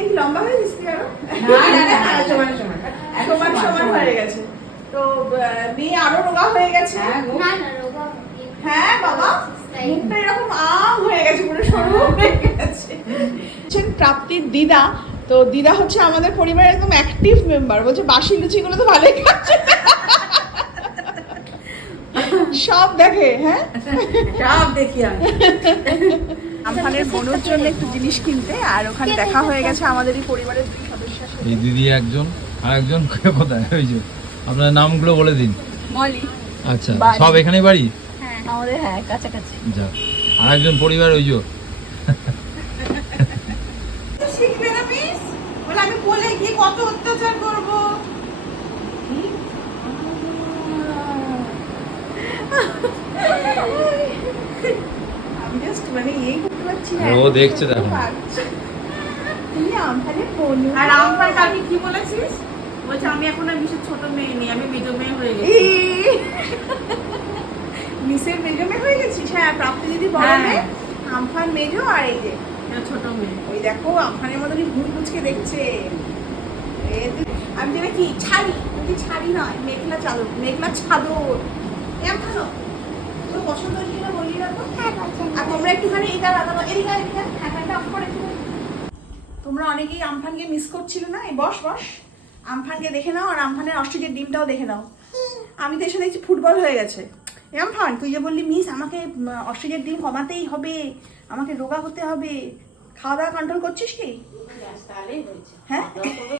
থেকে কি লম্বা হয়ে গেছে আরো? সমান সমান হয়ে গেছে। তো মেয়ে আরো রোগা হয়ে গেছে। হ্যাঁ বাবা, মুখটা এরকম আম হয়ে গেছে, পুরো সরু হয়ে গেছে। প্রাপ্তির দিদা, তো দিদা হচ্ছে আমাদের পরিবারের একদম অ্যাক্টিভ মেম্বার। বলছে বাসি লুচিগুলো তো ভালোই খাচ্ছে, সব দেখে। হ্যাঁ, সব দেখি আমি। আমফানের বোনের জন্য একটু জিনিস কিনতে, আর ওখানে দেখা হয়ে গেছে আমাদেরই পরিবারের দুই সদস্যের সাথে। এই দিদি একজন, আর একজন কোথায়? ওই যে আপনার নামগুলো বলে দিন। মলি। আচ্ছা, সব এখানেই বাড়ি? হ্যাঁ আমাদের, হ্যাঁ কাছাকাছি। যা, আর একজন পরিবার ওই যে। শিখবে না মিস, বলে আমি বলে গিয়ে কত অত্যাচার করবো। আমি জাস্ট মানে এই করতে পারছি না। ও দেখছে দেখো। তুমি আমফানের বোন। আর আমফান কালকে কি বলেছিস? বলছে আমি এখন আর মিশের ছোট মেয়ে নেই, আমি মেজো মেয়ে হয়ে গেছি। মিসের মেজো মেয়ে হয়ে গেছিস? হ্যাঁ, প্রাপ্তি দিদি বড় মেয়ে, আমফান মেজো, আর এই যে ছোট মেয়ে। ওই দেখো আমফানের মতো কি ভুল বুঝকে দেখছে। আমি যেটা কি ছাড়ি, ওই ছাড়ি নয়, মেঘলা চাদর, মেঘলা চাদর। ভালো তো পছন্দ হচ্ছে না, বলি না তো। আর তোমরা একটুখানি এটা লাগানো, এদিকে এদিকে হ্যাঁ অফ করে দিও। তোমরা অনেকেই আমফানকে মিস করছিলে না? এই বস বস, আমফানকে দেখে নাও, আর আমফানের অস্ট্রেলিয়ার ডিমটাও দেখে নাও। আমি তো এসে দেখছি ফুটবল হয়ে গেছে। আমফান, তুই যে বললি মিস আমাকে অস্ট্রেলিয়ার ডিম কমাতেই হবে, আমাকে রোগা হতে হবে, খাওয়া দাওয়া কন্ট্রোল করছিস কি? তাহলেই হয়েছে। হ্যাঁ।